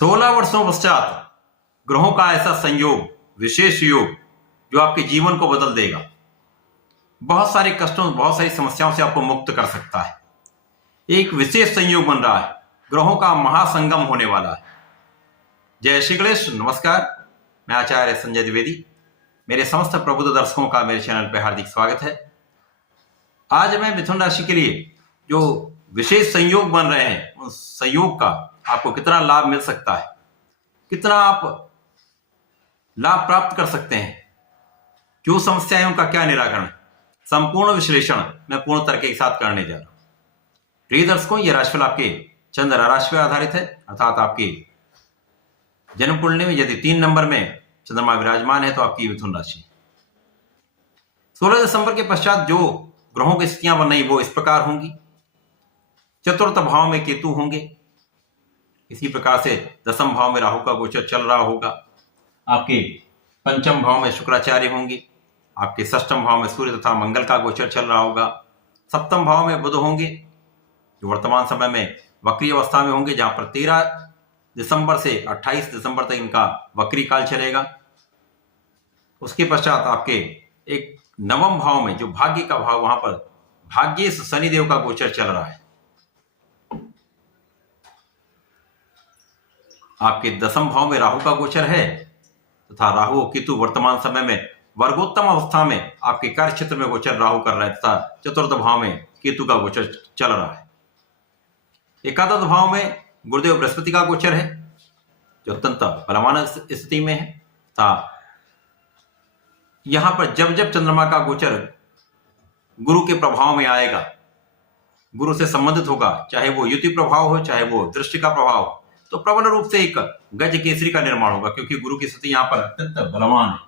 16 वर्षों पश्चात ग्रहों का ऐसा संयोग, विशेष योग जो आपके जीवन को बदल देगा, बहुत सारे कष्टों, बहुत सारी समस्याओं से आपको मुक्त कर सकता है। एक विशेष संयोग बन रहा है, ग्रहों का महासंगम होने वाला है। जय श्री गणेश। नमस्कार, मैं आचार्य संजय द्विवेदी। मेरे समस्त प्रबुद्ध दर्शकों का मेरे चैनल पर हार्दिक स्वागत है। आज मैं मिथुन राशि के लिए जो विशेष संयोग बन रहे हैं, उस संयोग का आपको कितना लाभ मिल सकता है, कितना आप लाभ प्राप्त कर सकते हैं, जो समस्याएं उनका क्या निराकरण, संपूर्ण विश्लेषण मैं पूर्ण तर्क के साथ करने जा रहा हूं। प्रिय दर्शकों, यह राशिफल आपके चंद्र राशि पर आधारित है, अर्थात आपकी जन्म कुंडली में यदि 3 नंबर में चंद्रमा विराजमान है तो आपकी मिथुन राशि। 16 दिसंबर के पश्चात जो ग्रहों की स्थितियां बन रही वो इस प्रकार होंगी। चतुर्थ भाव में केतु होंगे, इसी प्रकार से दसम भाव में राहु का गोचर चल रहा होगा। आपके पंचम भाव में शुक्राचार्य होंगे, आपके षष्ठम भाव में सूर्य तथा मंगल का गोचर चल रहा होगा। सप्तम भाव में बुध होंगे, जो वर्तमान समय में वक्री अवस्था में होंगे, जहां पर 13 दिसंबर से 28 दिसंबर तक इनका वक्री काल चलेगा। उसके पश्चात आपके एक नवम भाव में जो भाग्य का भाव, वहां पर भाग्येश शनिदेव का गोचर चल रहा है। आपके दसम भाव में राहु का गोचर है तथा राहु और केतु वर्तमान समय में वर्गोत्तम अवस्था में आपके कार्य क्षेत्र में गोचर राहु कर रहा है तथा चतुर्थ भाव में केतु का गोचर चल रहा है। एकादश भाव में गुरुदेव बृहस्पति का गोचर है, जो अत्यंत बलवान स्थिति में है तथा यहां पर जब जब चंद्रमा का गोचर गुरु के प्रभाव में आएगा, गुरु से संबंधित होगा, चाहे वो युति प्रभाव हो, चाहे वो दृष्टि का प्रभाव हो, तो प्रबल रूप से एक गज केसरी का निर्माण होगा, क्योंकि गुरु की स्थिति यहां पर अत्यंत बलवान है।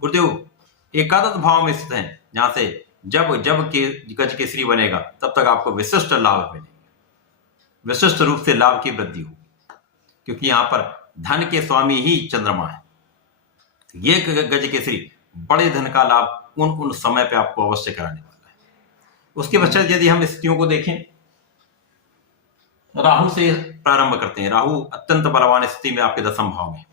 गुरुदेव एकादश भाव में स्थित है, जहां से जब जब के गज केसरी बनेगा तब तक आपको विशिष्ट लाभ मिलेंगे, विशिष्ट रूप से लाभ की वृद्धि होगी, क्योंकि यहां पर धन के स्वामी ही चंद्रमा है। ये गज केसरी बड़े धन का लाभ उन समय पे आपको अवश्य कराने वाला है। उसके पश्चात यदि हम स्थितियों को देखें, राहु से प्रारंभ करते हैं। राहु अत्यंत बलवान स्थिति में आपके दसम भाव में।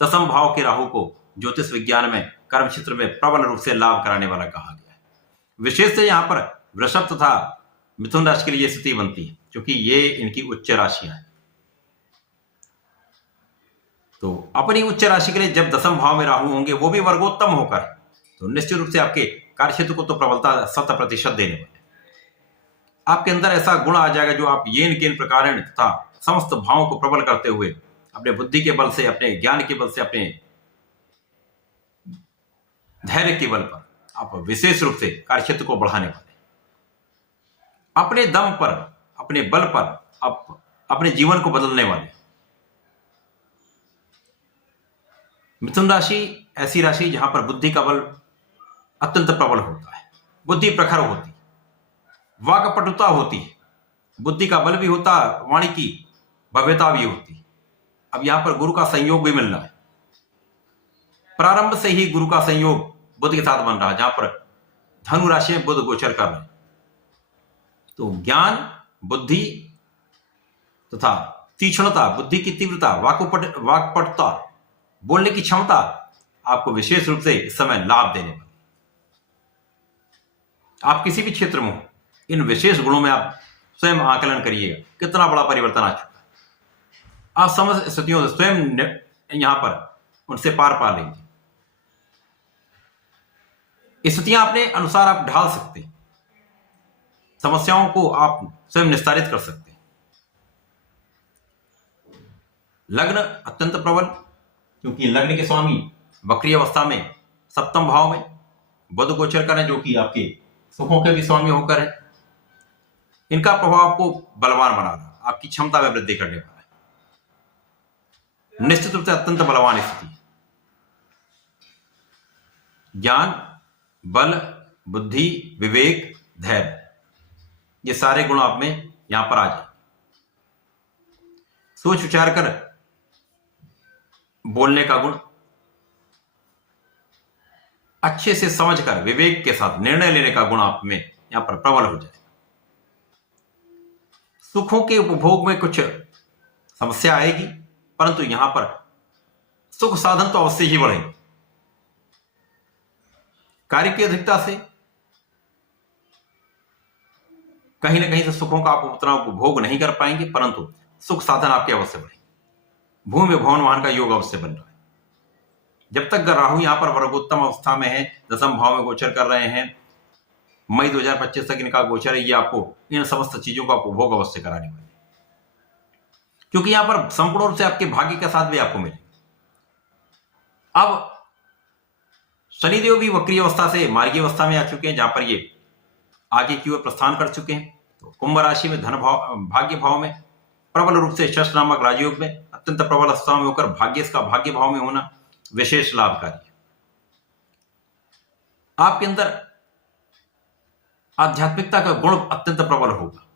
दसम भाव के राहु को ज्योतिष विज्ञान में कर्म क्षेत्र में प्रबल रूप से लाभ कराने वाला कहा गया है। विशेष से यहाँ पर वृषभ तथा मिथुन राशि के लिए स्थिति बनती है, क्योंकि ये इनकी उच्च राशियां हैं। तो अपनी उच्च राशि के लिए जब दसम भाव में राहु होंगे, वो भी वर्गोत्तम होकर, तो निश्चित रूप से आपके कार्य क्षेत्र को तो प्रबलता 100% देने वाले। आपके अंदर ऐसा गुण आ जाएगा जो आप येन केन प्रकारेण तथा समस्त भावों को प्रबल करते हुए अपने बुद्धि के बल से, अपने ज्ञान के बल से, अपने धैर्य के बल पर आप विशेष रूप से कार्य क्षेत्र को बढ़ाने वाले, अपने दम पर, अपने बल पर आप अपने जीवन को बदलने वाले। मिथुन राशि ऐसी राशि जहां पर बुद्धि का बल अत्यंत प्रबल होता है, बुद्धि प्रखर होती है, वाक्पटुता होती है, बुद्धि का बल भी होता है, वाणी की भव्यता भी होती है। अब यहां पर गुरु का संयोग भी मिल रहा है, प्रारंभ से ही गुरु का संयोग बुध के साथ बन रहा है, जहां पर धनु राशि में बुध गोचर कर रहे हैं। तो ज्ञान, बुद्धि तथा तीक्ष्णता, बुद्धि की तीव्रता, वाक्पटुता, बोलने की क्षमता आपको विशेष रूप से इस समय लाभ देने वाली। आप किसी भी क्षेत्र में हो, इन विशेष गुणों में आप स्वयं आकलन करिएगा, कितना बड़ा परिवर्तन आ चुका है। आप समस्त स्थितियों से स्वयं यहां पर उनसे पार पा लेंगे। स्थितियां अपने अनुसार आप ढाल सकते हैं, समस्याओं को आप स्वयं निस्तारित कर सकते हैं। लग्न अत्यंत प्रबल, क्योंकि लग्न के स्वामी वक्री अवस्था में सप्तम भाव में बुध गोचर करें, जो कि आपके सुखों के भी स्वामी होकर है। इनका प्रभाव आपको बलवान बना रहा है, आपकी क्षमता में वृद्धि करने वाला है। निश्चित रूप से अत्यंत बलवान स्थिति, ज्ञान, बल, बुद्धि, विवेक, धैर्य, ये सारे गुण आप में यहां पर आ जाए। सोच विचार कर बोलने का गुण, अच्छे से समझकर विवेक के साथ निर्णय लेने का गुण आप में यहां पर प्रबल हो जाए। सुखों के उपभोग में कुछ समस्या आएगी, परंतु यहां पर सुख साधन तो अवश्य ही बढ़ेंगे। कार्य की अधिकता से कहीं ना कहीं से सुखों का आप उतना उपभोग नहीं कर पाएंगे, परंतु सुख साधन आपके अवश्य बढ़ेंगे। भूमि भवन वाहन का योग अवश्य बन रहा है। जब तक राहु यहां पर वर्गोत्तम अवस्था में है, दसम भाव में गोचर कर रहे हैं, मई 2025 तक इनका गोचर है, ये आपको इन समस्त चीजों का उपभोग अवश्य कराने वाले, क्योंकि यहां पर संपूर्ण रूप से आपके भाग्य के साथ भी आपको मिलेगा। अब शनिदेव भी वक्री अवस्था से मार्गी अवस्था में आ चुके हैं, जहां पर ये आगे की ओर प्रस्थान कर चुके हैं। तो कुंभ राशि में धन भाव, भाग्य भाव में प्रबल रूप से षष्ठ नामक राजयोग में अत्यंत प्रबल अवस्था में होकर भाग्य का भाग्य भाव में होना विशेष लाभकारी है। आपके अंदर आध्यात्मिकता का गुण अत्यंत प्रबल होगा,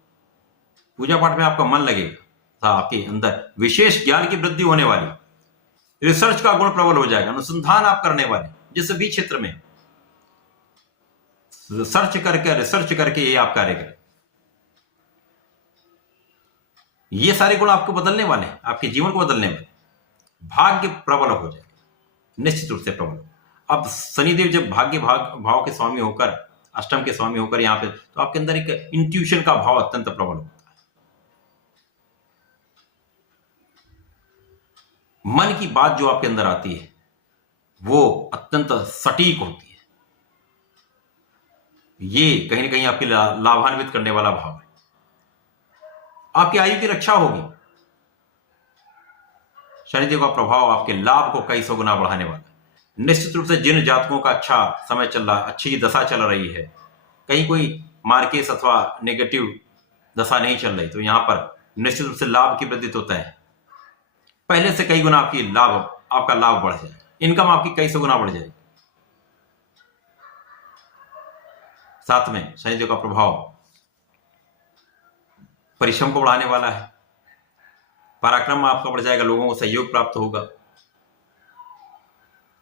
पूजा पाठ में आपका मन लगेगा, आपके अंदर विशेष ज्ञान की वृद्धि होने वाली, रिसर्च का गुण प्रबल हो जाएगा, अनुसंधान आप करने वाले जिस भी क्षेत्र में रिसर्च करके ये आप कार्य करें, ये सारे गुण आपको बदलने वाले, आपके जीवन को बदलने वाले, भाग्य प्रबल हो जाएगा, निश्चित रूप से प्रबल। अब शनिदेव जब भाग्य भाव के स्वामी होकर, अष्टम के स्वामी होकर यहां पे, तो आपके अंदर एक इंट्यूशन का भाव अत्यंत प्रबल होता है। मन की बात जो आपके अंदर आती है वो अत्यंत सटीक होती है। ये कहीं ना कहीं आपके लाभान्वित करने वाला भाव है। आपकी आयु की रक्षा होगी। शनिदेव का प्रभाव आपके लाभ को कई सौ गुना बढ़ाने वाला है। निश्चित रूप से जिन जातकों का अच्छा समय चल रहा, अच्छी दशा चल रही है, कहीं कोई मार्केस अथवा नेगेटिव दशा नहीं चल रही, तो यहां पर निश्चित रूप से लाभ की वृद्धि तो तय है। पहले से कई गुना आपका लाभ बढ़ जाए, इनकम आपकी कई सौ गुना बढ़ जाएगी। साथ में शनिदेव का प्रभाव परिश्रम को बढ़ाने वाला है, पराक्रम आपका बढ़ जाएगा, लोगों को सहयोग प्राप्त होगा।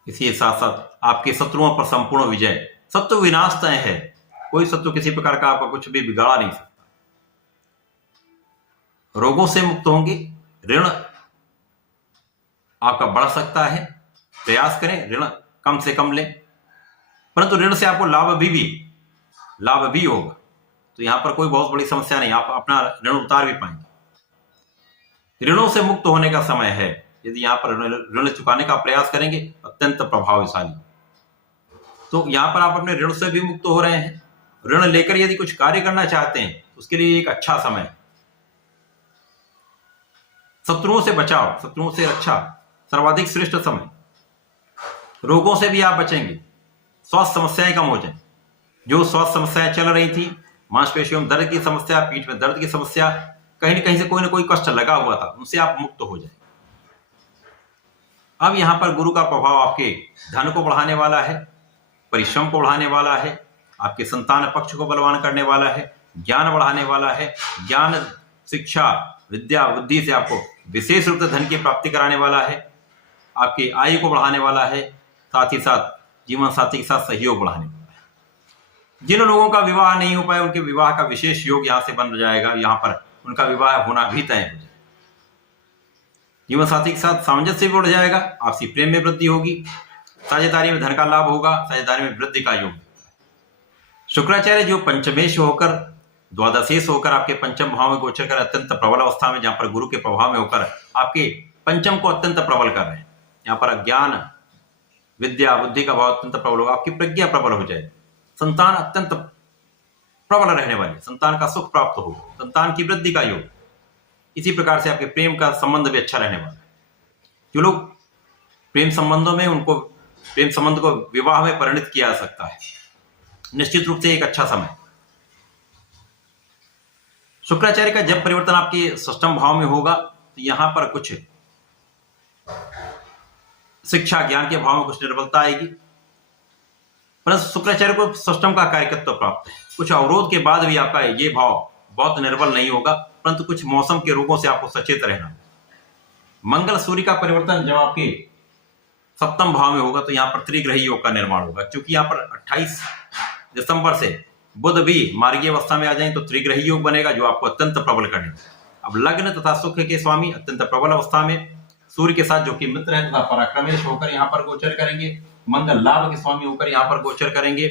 इसी साथ साथ आपके शत्रुओं पर संपूर्ण विजय, शत्रु विनाश तय है, कोई शत्रु किसी प्रकार का आपका कुछ भी बिगाड़ा नहीं सकता। रोगों से मुक्त होंगे, ऋण आपका बढ़ सकता है, प्रयास करें ऋण कम से कम लें, परंतु ऋण से आपको लाभ भी होगा। तो यहां पर कोई बहुत बड़ी समस्या नहीं, आप अपना ऋण उतार भी पाएंगे। ऋणों से मुक्त होने का समय है। यदि यहां पर ऋण चुकाने का प्रयास करेंगे, अत्यंत प्रभावशाली। तो यहां पर आप अपने ऋण से भी मुक्त हो रहे हैं। ऋण लेकर यदि कुछ कार्य करना चाहते हैं, उसके लिए एक अच्छा समय है। शत्रुओं से बचाव, शत्रुओं से रक्षा, सर्वाधिक श्रेष्ठ समय। रोगों से भी आप बचेंगे, स्वास्थ्य समस्याएं कम हो जाए। जो स्वास्थ्य समस्याएं चल रही थी, मांसपेशियों में दर्द की समस्या, पीठ में दर्द की समस्या, कहीं ना कहीं से कोई ना कोई कष्ट लगा हुआ था, उनसे आप मुक्त हो जाए। अब यहां पर गुरु का प्रभाव आपके धन को बढ़ाने वाला है, परिश्रम को बढ़ाने वाला है, आपके संतान पक्ष को बलवान करने वाला है, ज्ञान बढ़ाने वाला है। ज्ञान, शिक्षा, विद्या, बुद्धि से आपको विशेष रूप से धन की प्राप्ति कराने वाला है, आपकी आयु को बढ़ाने वाला है, साथ ही साथ जीवन साथी के साथ सहयोग बढ़ाने वाला है। जिन लोगों का विवाह नहीं हो पाया, उनके विवाह का विशेष योग यहां से बन जाएगा। यहां पर उनका विवाह होना भी तय हो जाएगा। जीवन साथी के साथ सामंजस्य भी बढ़ जाएगा, आपसी प्रेम में वृद्धि होगी, साझेदारी में धन का लाभ होगा, साझेदारी में वृद्धि का योग। शुक्राचार्य जो पंचमेश होकर, द्वादशेश होकर आपके पंचम भाव में गोचर कर अत्यंत प्रबल अवस्था में, जहां पर गुरु के प्रभाव में होकर आपके पंचम को अत्यंत प्रबल कर रहे हैं। यहाँ पर ज्ञान, विद्या, बुद्धि का भाव अत्यंत प्रबल होगा, आपकी प्रज्ञा प्रबल हो जाए, संतान अत्यंत प्रबल रहने वाली, संतान का सुख प्राप्त होगा, संतान की वृद्धि का योग। इसी प्रकार से आपके प्रेम का संबंध भी अच्छा रहने वाला है। जो लोग प्रेम संबंधों में, उनको प्रेम संबंध को विवाह में परिणित किया जा सकता है। निश्चित रूप से एक अच्छा समय। शुक्राचार्य का जब परिवर्तन आपके षष्ठम भाव में होगा, तो यहां पर कुछ शिक्षा ज्ञान के भाव में कुछ निर्बलता आएगी, परंतु शुक्राचार्य को षष्ठम का कार्यकत्व प्राप्त है। कुछ अवरोध के बाद भी आपका ये भाव बहुत निर्बल नहीं होगा, परंतु कुछ मौसम के रोगों से आपको सचेत रहना। मंगल सूर्य का परिवर्तन जब आपके सप्तम भाव में होगा, तो यहाँ पर त्रिग्रही योग का निर्माण होगा। क्योंकि यहाँ पर 28 दिसंबर से बुध भी मार्गीय अवस्था में आ जाए, तो त्रिग्रही योग बनेगा, जो आपको अत्यंत प्रबल करेगा। अब लग्न तथा सुख के स्वामी अत्यंत प्रबल अवस्था में, सूर्य के साथ जो कि मित्र है तथा पराक्रमेश होकर यहाँ पर गोचर करेंगे। मंगल लाभ के स्वामी होकर यहाँ पर गोचर करेंगे।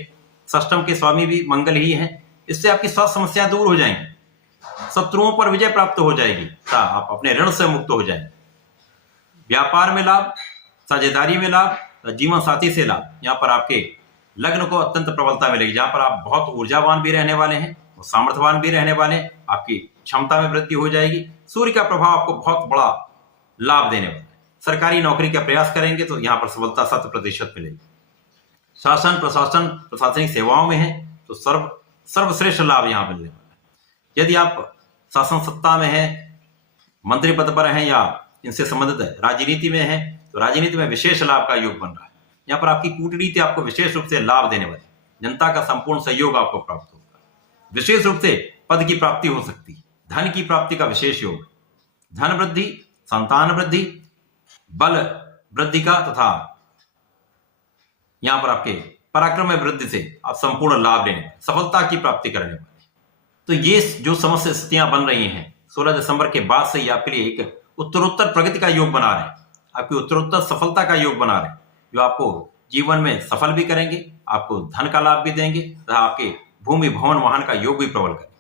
षष्टम के स्वामी भी मंगल ही है। इससे आपकी स्वास्थ्य समस्याएं दूर हो जाएंगी, शत्रुओं पर विजय प्राप्त हो जाएगी तथा आप अपने ऋण से मुक्त हो जाएंगे। व्यापार में लाभ, साझेदारी में लाभ, जीवन साथी से लाभ। यहाँ पर आपके लग्न को अत्यंत प्रबलता मिलेगी, जहां पर आप बहुत ऊर्जावान भी रहने वाले हैं, सामर्थ्यवान भी रहने वाले हैं। आपकी क्षमता में वृद्धि हो जाएगी। सूर्य का प्रभाव आपको बहुत बड़ा लाभ देने वाला है। सरकारी नौकरी का प्रयास करेंगे तो यहाँ पर सफलता 100% मिलेगी। शासन प्रशासन प्रशासनिक सेवाओं में है तो सर्वश्रेष्ठ लाभ यहाँ मिलने वाला है। यदि आप शासन सत्ता में हैं, मंत्री पद पर हैं या इनसे संबंधित राजनीति में हैं तो राजनीति में विशेष लाभ का योग बन रहा है। यहाँ पर आपकी कूटनीति आपको विशेष रूप से लाभ देने वाली, जनता का संपूर्ण सहयोग आपको प्राप्त होगा। विशेष रूप से पद की प्राप्ति हो सकती है। धन की प्राप्ति का विशेष योग, धन वृद्धि, संतान वृद्धि, बल वृद्धि का तथा यहाँ पर आपके पराक्रम में वृद्धि से आप संपूर्ण लाभ लेने वाले, सफलता की प्राप्ति करने वाले। तो ये जो समस्त स्थितियां बन रही हैं 16 दिसंबर के बाद से ही आपके लिए एक उत्तरोत्तर प्रगति का योग बना रहे हैं, आपकी उत्तरोत्तर सफलता का योग बना रहे हैं, जो आपको जीवन में सफल भी करेंगे, आपको धन का लाभ भी देंगे तथा आपके भूमि भवन वाहन का योग भी प्रबल करेंगे।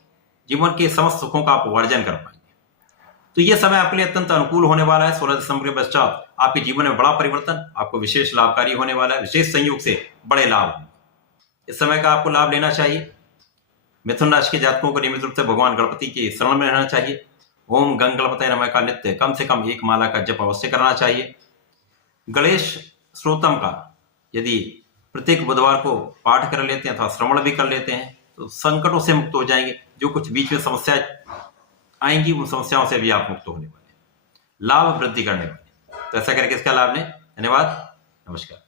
जीवन के समस्त सुखों का आप वर्जन कर पाएंगे। तो यह समय आपके लिए अत्यंत अनुकूल होने वाला है। 16 दिसंबर के पश्चात आपके जीवन में बड़ा परिवर्तन आपको विशेष लाभकारी होने वाला है। विशेष संयोग से बड़े लाभ होंगे। इस समय का आपको लाभ लेना चाहिए। मिथुन राशि के जातकों को नियमित रूप से भगवान गणपति के शरण में रहना चाहिए। ओम गंग गणपतये नमः का नित्य कम से कम 1 माला का जप अवश्य करना चाहिए। गणेश स्तोत्रम का यदि प्रत्येक बुधवार को पाठ कर लेते हैं अथवा श्रवण भी कर लेते हैं तो संकटों से मुक्त हो जाएंगे। जो कुछ बीच में समस्याएं आएंगी उन समस्याओं से भी आप मुक्त होने वाले, लाभ वृद्धि करने वाले। तो ऐसा करके इसका लाभ लें। धन्यवाद, नमस्कार।